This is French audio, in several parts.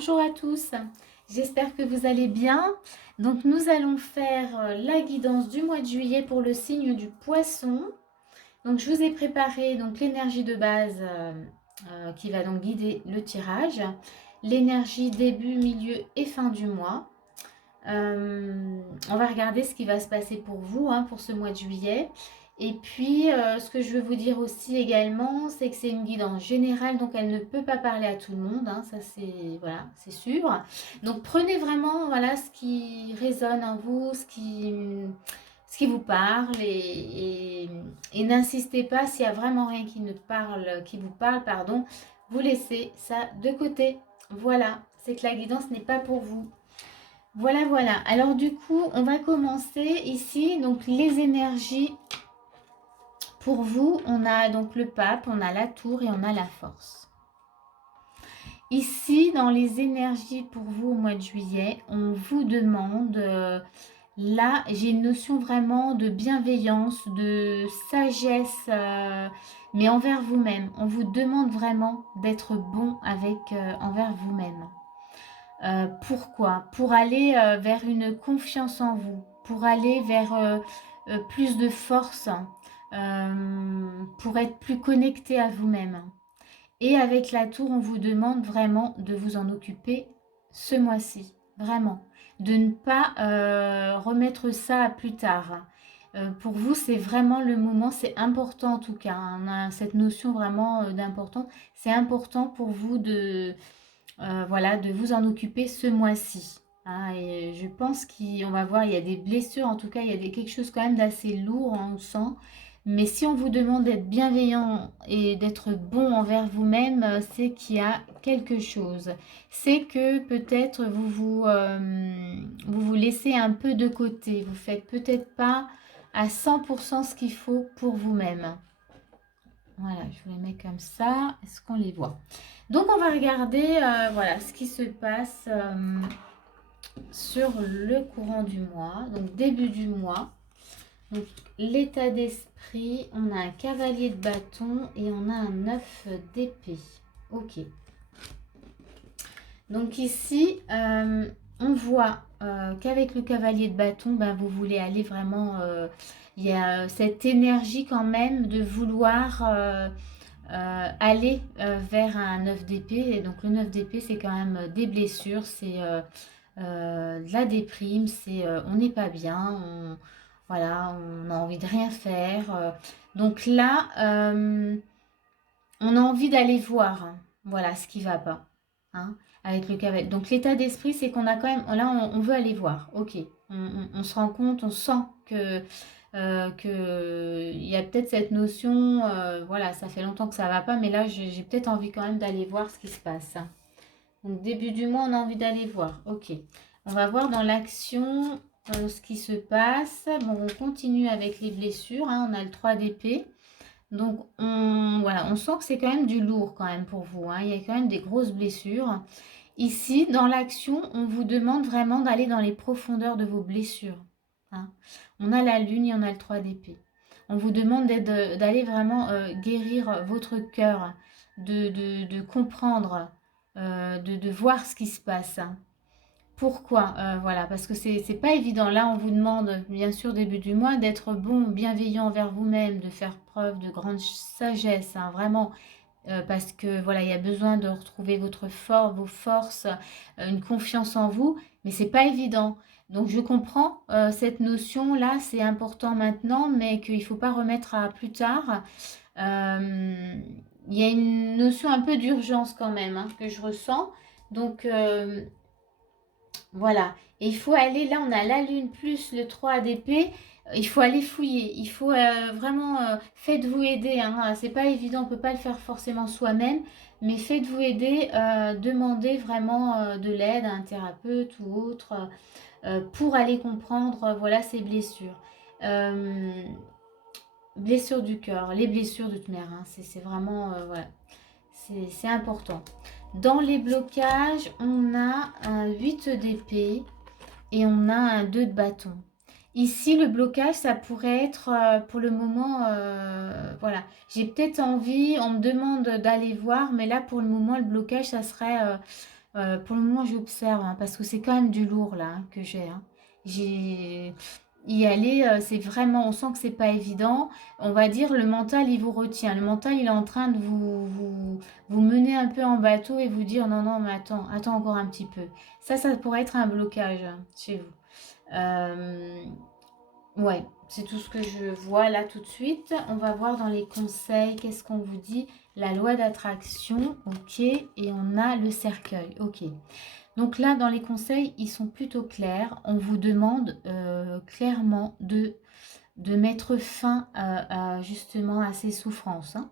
Bonjour à tous, j'espère que vous allez bien. Donc nous allons faire la guidance du mois de juillet pour le signe du poisson. Donc je vous ai préparé donc l'énergie de base qui va donc guider le tirage, l'énergie début, milieu et fin du mois. On va regarder ce qui va se passer pour vous pour ce mois de juillet. Et puis, ce que je veux vous dire aussi également, c'est que c'est une guidance générale, donc elle ne peut pas parler à tout le monde, ça c'est voilà, c'est sûr. Donc prenez vraiment voilà ce qui résonne en vous, ce qui vous parle et n'insistez pas s'il y a vraiment rien qui vous parle, pardon, vous laissez ça de côté. Voilà, c'est que la guidance n'est pas pour vous. Voilà, voilà. Alors du coup, on va commencer ici. Donc les énergies pour vous, on a donc le pape, on a la tour et on a la force. Ici, dans les énergies pour vous au mois de juillet, on vous demande, là, j'ai une notion vraiment de bienveillance, de sagesse, mais envers vous-même. On vous demande vraiment d'être bon envers vous-même. Pourquoi? Pour aller vers une confiance en vous, pour aller vers plus de force, pour être plus connecté à vous-même. Et avec la tour, on vous demande vraiment de vous en occuper ce mois-ci, vraiment. De ne pas remettre ça à plus tard. Pour vous, c'est vraiment le moment, c'est important en tout cas. On a cette notion vraiment d'important. C'est important pour vous voilà, de vous en occuper ce mois-ci. Et je pense qu'on va voir, il y a des blessures, en tout cas, il y a quelque chose quand même d'assez lourd, on sent. Mais si on vous demande d'être bienveillant et d'être bon envers vous-même, c'est qu'il y a quelque chose. C'est que peut-être vous vous laissez un peu de côté. Vous faites peut-être pas à 100% ce qu'il faut pour vous-même. Voilà, je vous les mets comme ça. Est-ce qu'on les voit? Donc, on va regarder voilà, ce qui se passe sur le courant du mois. Donc, début du mois. Donc, l'état d'esprit, on a un cavalier de bâton et on a un 9 d'épée. Ok. Donc, ici, on voit qu'avec le cavalier de bâton, ben, vous voulez aller vraiment... il y a cette énergie quand même de vouloir... aller vers un 9 d'épée. Et donc le 9 d'épée, c'est quand même des blessures, c'est de la déprime, c'est on n'est pas bien, voilà, on a envie de rien faire. Donc là, on a envie d'aller voir voilà ce qui va pas. hein, Avec le cavalier. Donc l'état d'esprit, c'est qu'on a quand même, là on veut aller voir, ok. On se rend compte, on sent que il y a peut-être cette notion, voilà, ça fait longtemps que ça va pas, mais là j'ai peut-être envie quand même d'aller voir ce qui se passe. Donc début du mois, on a envie d'aller voir. Ok. On va voir dans l'action ce qui se passe. Bon, on continue avec les blessures. On a le 3 d'épée. Donc voilà, on sent que c'est quand même du lourd quand même pour vous. Il y a quand même des grosses blessures. Ici, dans l'action, on vous demande vraiment d'aller dans les profondeurs de vos blessures. On a la lune et on a le 3 d'épée. On vous demande d'aller vraiment guérir votre cœur, de comprendre, de voir ce qui se passe. Pourquoi? Voilà, parce que c'est pas évident. Là, on vous demande, bien sûr, début du mois, d'être bon, bienveillant envers vous-même, de faire preuve de grande sagesse, vraiment, parce que voilà, il y a besoin de retrouver votre force, vos forces, une confiance en vous, mais c'est pas évident. Donc je comprends cette notion-là, c'est important maintenant, mais qu'il ne faut pas remettre à plus tard. Il y a une notion un peu d'urgence quand même que je ressens. Donc voilà. Et il faut aller, là on a la lune plus le 3 d'épée. Il faut aller fouiller. Il faut vraiment, faites-vous aider. C'est pas évident, on peut pas le faire forcément soi-même. Mais faites-vous aider, demandez vraiment de l'aide à un thérapeute ou autre pour aller comprendre voilà ces blessures. Blessures du cœur, les blessures de toute manière, c'est vraiment voilà, c'est important. Dans les blocages, on a un 8 d'épée et on a un 2 de bâton. Ici, le blocage, ça pourrait être pour le moment, voilà, j'ai peut-être envie, on me demande d'aller voir, mais là, pour le moment, le blocage, ça serait Pour le moment, j'observe, hein, parce que c'est quand même du lourd là hein, que j'ai. Hein. J'ai y aller, c'est vraiment, on sent que c'est pas évident. On va dire le mental, il vous retient. Le mental, il est en train de vous mener un peu en bateau et vous dire non, non, mais attends encore un petit peu. Ça pourrait être un blocage hein, chez vous. Euh, Ouais, c'est tout ce que je vois là tout de suite. On va voir dans les conseils, qu'est-ce qu'on vous dit? La loi d'attraction, ok, et on a le cercueil, ok. Donc là, dans les conseils, ils sont plutôt clairs. On vous demande clairement de mettre fin justement à ces souffrances. Hein.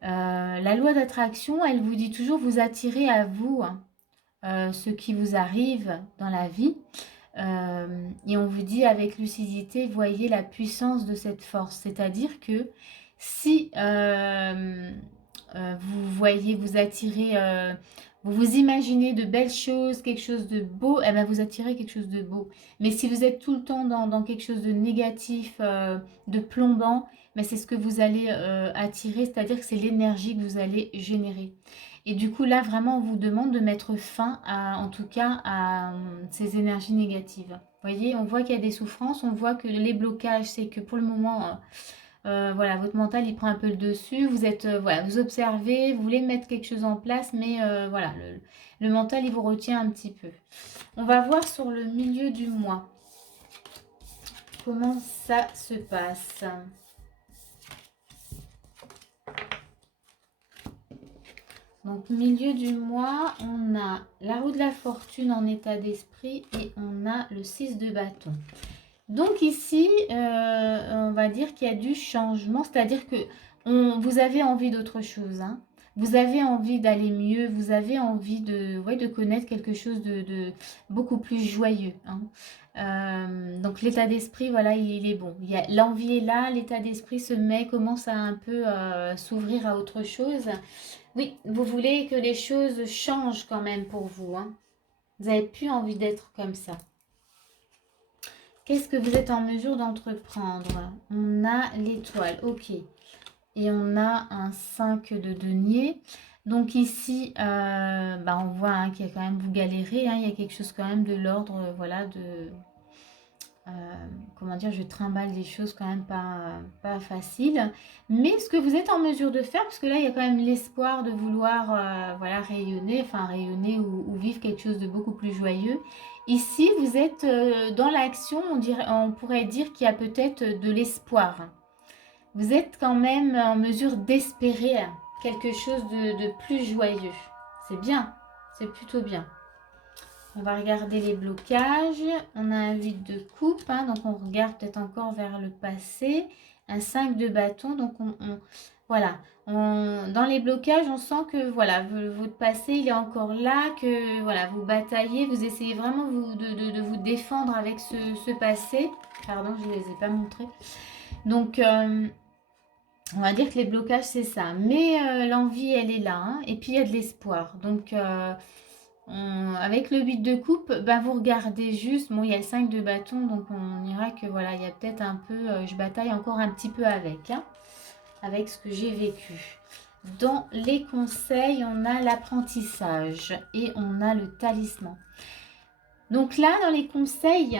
La loi d'attraction, elle vous dit toujours, vous attirez à vous hein, ce qui vous arrive dans la vie. Et on vous dit avec lucidité, voyez la puissance de cette force. C'est-à-dire que si vous voyez, vous attirez, vous vous imaginez de belles choses, quelque chose de beau, eh ben vous attirez quelque chose de beau. Mais si vous êtes tout le temps dans quelque chose de négatif, de plombant, mais c'est ce que vous allez attirer, c'est-à-dire que c'est l'énergie que vous allez générer. Et du coup, là, vraiment, on vous demande de mettre fin, en tout cas, à ces énergies négatives. Vous voyez, on voit qu'il y a des souffrances, on voit que les blocages, c'est que pour le moment, voilà, votre mental, il prend un peu le dessus. Vous êtes, voilà, vous observez, vous voulez mettre quelque chose en place, mais voilà, le mental, il vous retient un petit peu. On va voir sur le milieu du mois. Comment ça se passe? Donc, milieu du mois, on a la roue de la fortune en état d'esprit et on a le 6 de bâton. Donc ici, on va dire qu'il y a du changement, c'est-à-dire que vous avez envie d'autre chose. Hein. Vous avez envie d'aller mieux, vous avez envie de connaître quelque chose de beaucoup plus joyeux. Hein. Donc l'état d'esprit, voilà, il est bon. L'envie est là, l'état d'esprit commence à un peu s'ouvrir à autre chose. Oui, vous voulez que les choses changent quand même pour vous. Hein. Vous n'avez plus envie d'être comme ça. Qu'est-ce que vous êtes en mesure d'entreprendre? On a l'étoile, ok. Et on a un 5 de denier. Donc ici, on voit hein, qu'il y a quand même, vous galérez. Hein, il y a quelque chose quand même de l'ordre, voilà, de... comment dire, je trimballe des choses quand même pas faciles. Mais ce que vous êtes en mesure de faire, parce que là, il y a quand même l'espoir de vouloir voilà, rayonner ou vivre quelque chose de beaucoup plus joyeux. Ici, vous êtes dans l'action, on pourrait dire qu'il y a peut-être de l'espoir. Vous êtes quand même en mesure d'espérer quelque chose de plus joyeux. C'est bien, c'est plutôt bien. On va regarder les blocages. On a un 8 de coupe, hein, donc on regarde peut-être encore vers le passé. Un 5 de bâton, donc voilà. Dans les blocages, on sent que voilà, votre passé, il est encore là, que voilà, vous bataillez, vous essayez vraiment de vous défendre avec ce passé. Pardon, je ne les ai pas montrés. Donc, on va dire que les blocages, c'est ça. Mais l'envie, elle est là. Hein, et puis, il y a de l'espoir. Donc, avec le 8 de coupe, vous regardez juste, bon il y a le 5 de bâton, donc on ira que voilà, il y a peut-être un peu, je bataille encore un petit peu avec, hein, avec ce que j'ai vécu. Dans les conseils, on a l'apprentissage et on a le talisman. Donc là, dans les conseils,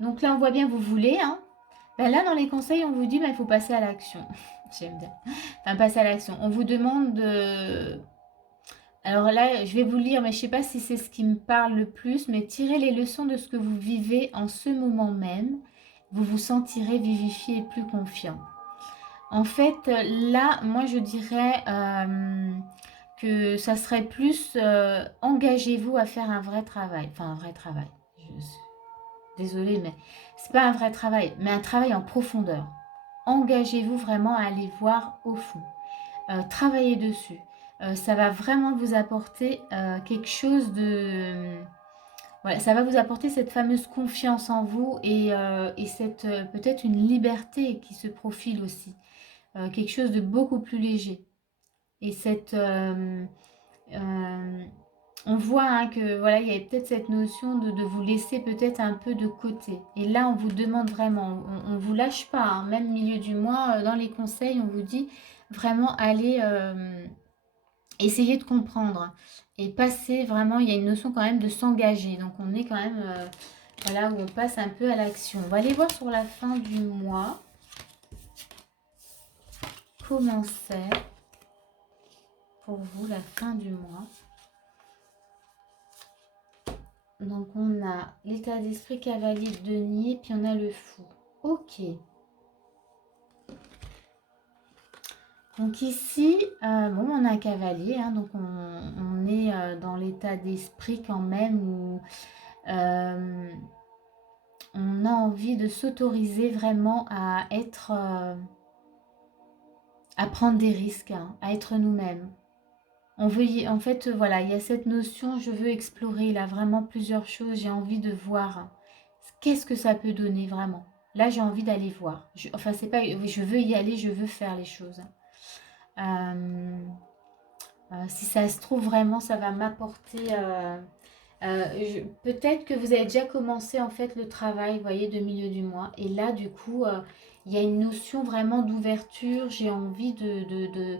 donc là on voit bien vous voulez, hein, là dans les conseils, on vous dit, il faut passer à l'action. J'aime bien. Enfin, passer à l'action. On vous demande de... Alors là, je vais vous lire, mais je ne sais pas si c'est ce qui me parle le plus, mais tirez les leçons de ce que vous vivez en ce moment même. Vous vous sentirez vivifié et plus confiant. En fait, là, moi, je dirais que ça serait plus engagez-vous à faire un vrai travail. Enfin, un vrai travail. Désolée, mais c'est pas un vrai travail, mais un travail en profondeur. Engagez-vous vraiment à aller voir au fond. Travaillez dessus. Ça va vraiment vous apporter quelque chose de... Voilà, ça va vous apporter cette fameuse confiance en vous et cette peut-être une liberté qui se profile aussi. Quelque chose de beaucoup plus léger. Et cette... on voit hein, que voilà, il y a peut-être cette notion de vous laisser peut-être un peu de côté. Et là, on vous demande vraiment, on ne vous lâche pas, hein, même milieu du mois, dans les conseils, on vous dit vraiment allez Essayez de comprendre et passer vraiment, il y a une notion quand même de s'engager. Donc on est quand même, voilà, où on passe un peu à l'action. On va aller voir sur la fin du mois. Comment c'est pour vous la fin du mois? Donc on a l'état d'esprit cavalier de denier, puis on a le fou. Ok. Donc ici, bon, on a un cavalier, hein, donc on est dans l'état d'esprit quand même où on a envie de s'autoriser vraiment à être, à prendre des risques, hein, à être nous-mêmes. On veut en fait, voilà, il y a cette notion, je veux explorer, il a vraiment plusieurs choses, j'ai envie de voir qu'est-ce que ça peut donner vraiment. Là, j'ai envie d'aller voir. Enfin, c'est pas, je veux y aller, je veux faire les choses. Si ça se trouve vraiment, ça va m'apporter. Peut-être que vous avez déjà commencé en fait le travail, vous voyez, de milieu du mois. Et là, du coup, il y a une notion vraiment d'ouverture. J'ai envie de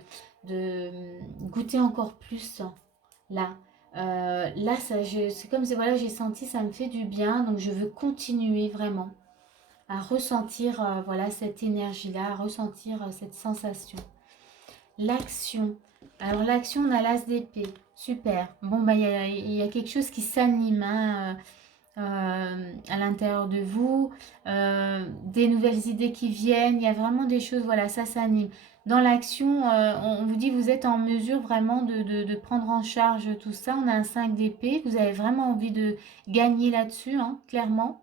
goûter encore plus là. Là, c'est comme si voilà, j'ai senti, ça me fait du bien. Donc, je veux continuer vraiment à ressentir voilà, cette énergie-là, à ressentir cette sensation. L'action. Alors l'action, on a l'as d'épée. Super. Bon, bah, il y a quelque chose qui s'anime hein, à l'intérieur de vous. Des nouvelles idées qui viennent. Il y a vraiment des choses, voilà, ça s'anime. Dans l'action, on vous dit, vous êtes en mesure vraiment de prendre en charge tout ça. On a un 5 d'épée. Vous avez vraiment envie de gagner là-dessus, hein, clairement.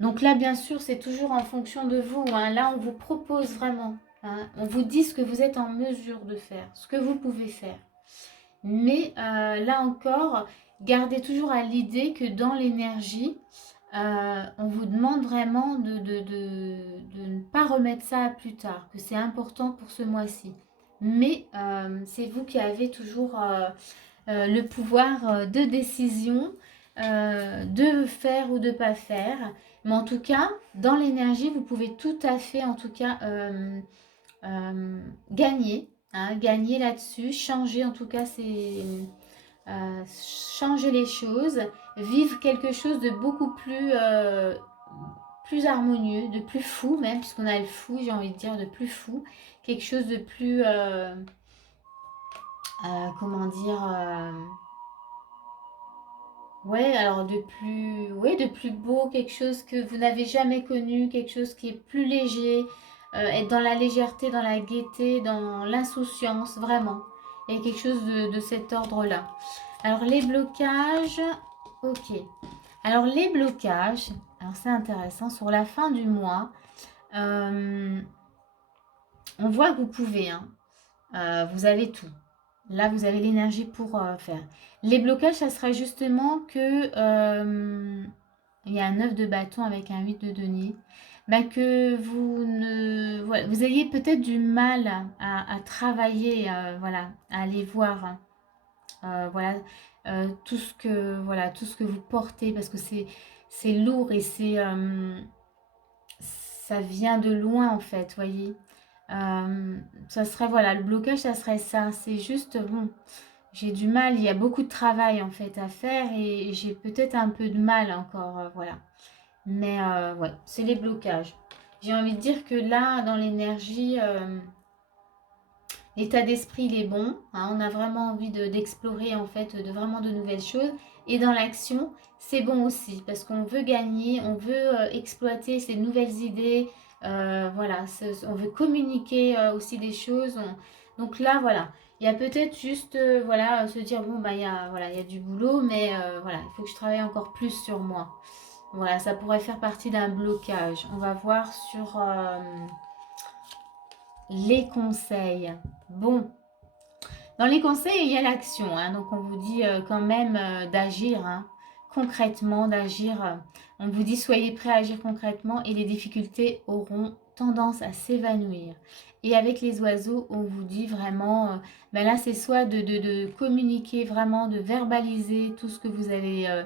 Donc là, bien sûr, c'est toujours en fonction de vous. Hein. Là, on vous propose vraiment. Hein. On vous dit ce que vous êtes en mesure de faire, ce que vous pouvez faire. Mais là encore, gardez toujours à l'idée que dans l'énergie, on vous demande vraiment de ne pas remettre ça à plus tard, que c'est important pour ce mois-ci. Mais c'est vous qui avez toujours le pouvoir de décision, de faire ou de ne pas faire. Mais en tout cas, dans l'énergie, vous pouvez tout à fait, en tout cas, gagner. Hein, gagner là-dessus, changer en tout cas, c'est changer les choses, vivre quelque chose de beaucoup plus harmonieux, de plus fou même, puisqu'on a le fou, j'ai envie de dire, de plus fou. Quelque chose de plus, comment dire... ouais, alors ouais, de plus beau, quelque chose que vous n'avez jamais connu, quelque chose qui est plus léger, être dans la légèreté, dans la gaieté, dans l'insouciance, vraiment. Il y a quelque chose de cet ordre-là. Alors les blocages, ok. Alors les blocages, alors c'est intéressant, sur la fin du mois, on voit que vous pouvez, hein. Vous avez tout. Là, vous avez l'énergie pour faire. Les blocages, ça sera justement que il y a un 9 de bâton avec un 8 de denier. Bah, que voilà, vous ayez peut-être du mal à travailler, voilà, à aller voir, voilà, tout ce que vous portez, parce que c'est lourd et ça vient de loin en fait, voyez. Ça serait, voilà, le blocage, ça serait ça. C'est juste, bon, j'ai du mal, il y a beaucoup de travail en fait à faire et j'ai peut-être un peu de mal encore, voilà. Mais ouais, c'est les blocages. J'ai envie de dire que là, dans l'énergie, l'état d'esprit, il est bon. Hein, on a vraiment envie d'explorer en fait, vraiment de nouvelles choses. Et dans l'action, c'est bon aussi parce qu'on veut gagner, on veut exploiter ces nouvelles idées. Voilà, on veut communiquer aussi des choses. Donc là, voilà. Il y a peut-être juste, voilà, se dire, bon, bah, voilà, il y a du boulot, mais voilà, il faut que je travaille encore plus sur moi. Voilà, ça pourrait faire partie d'un blocage. On va voir sur les conseils. Bon, dans les conseils, il y a l'action. Hein, donc, on vous dit quand même d'agir, hein, concrètement, d'agir. On vous dit soyez prêts à agir concrètement et les difficultés auront tendance à s'évanouir. Et avec les oiseaux, on vous dit vraiment, ben là, c'est soit de communiquer vraiment, de verbaliser tout ce que vous avez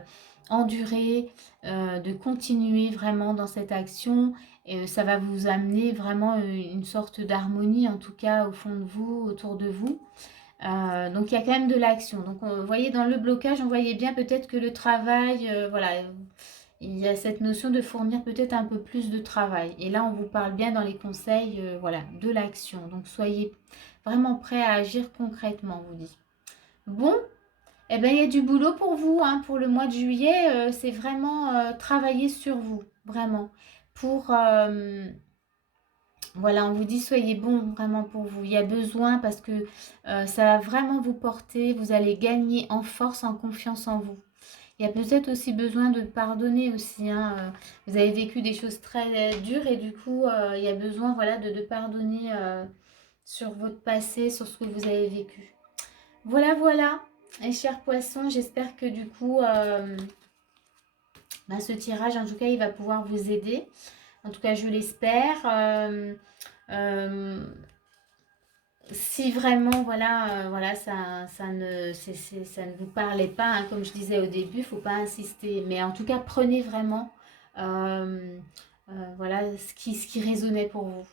enduré, de continuer vraiment dans cette action Et ça va vous amener vraiment une sorte d'harmonie, en tout cas au fond de vous, autour de vous. Donc il y a quand même de l'action. Donc vous voyez dans le blocage, on voyait bien peut-être que le travail, voilà, il y a cette notion de fournir peut-être un peu plus de travail. Et là, on vous parle bien dans les conseils, voilà, de l'action. Donc soyez vraiment prêts à agir concrètement, on vous dit. Bon, eh bien, il y a du boulot pour vous, hein, pour le mois de juillet. C'est vraiment travailler sur vous, vraiment. Pour, voilà, on vous dit soyez bon vraiment pour vous. Il y a besoin parce que ça va vraiment vous porter. Vous allez gagner en force, en confiance en vous. Il y a peut-être aussi besoin de pardonner aussi, hein. Vous avez vécu des choses très dures et du coup, il y a besoin, voilà, de pardonner sur votre passé, sur ce que vous avez vécu. Voilà, voilà. Et chers poissons, j'espère que du coup, ce tirage, en tout cas, il va pouvoir vous aider. En tout cas, je l'espère. Euh, si vraiment, voilà, ça ne vous parlait pas, hein, comme je disais au début, il ne faut pas insister. Mais en tout cas, prenez vraiment voilà, ce qui résonnait pour vous.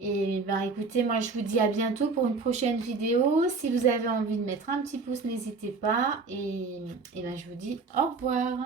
Et ben écoutez, moi je vous dis à bientôt pour une prochaine vidéo. Si vous avez envie de mettre un petit pouce, n'hésitez pas. Et ben je vous dis au revoir.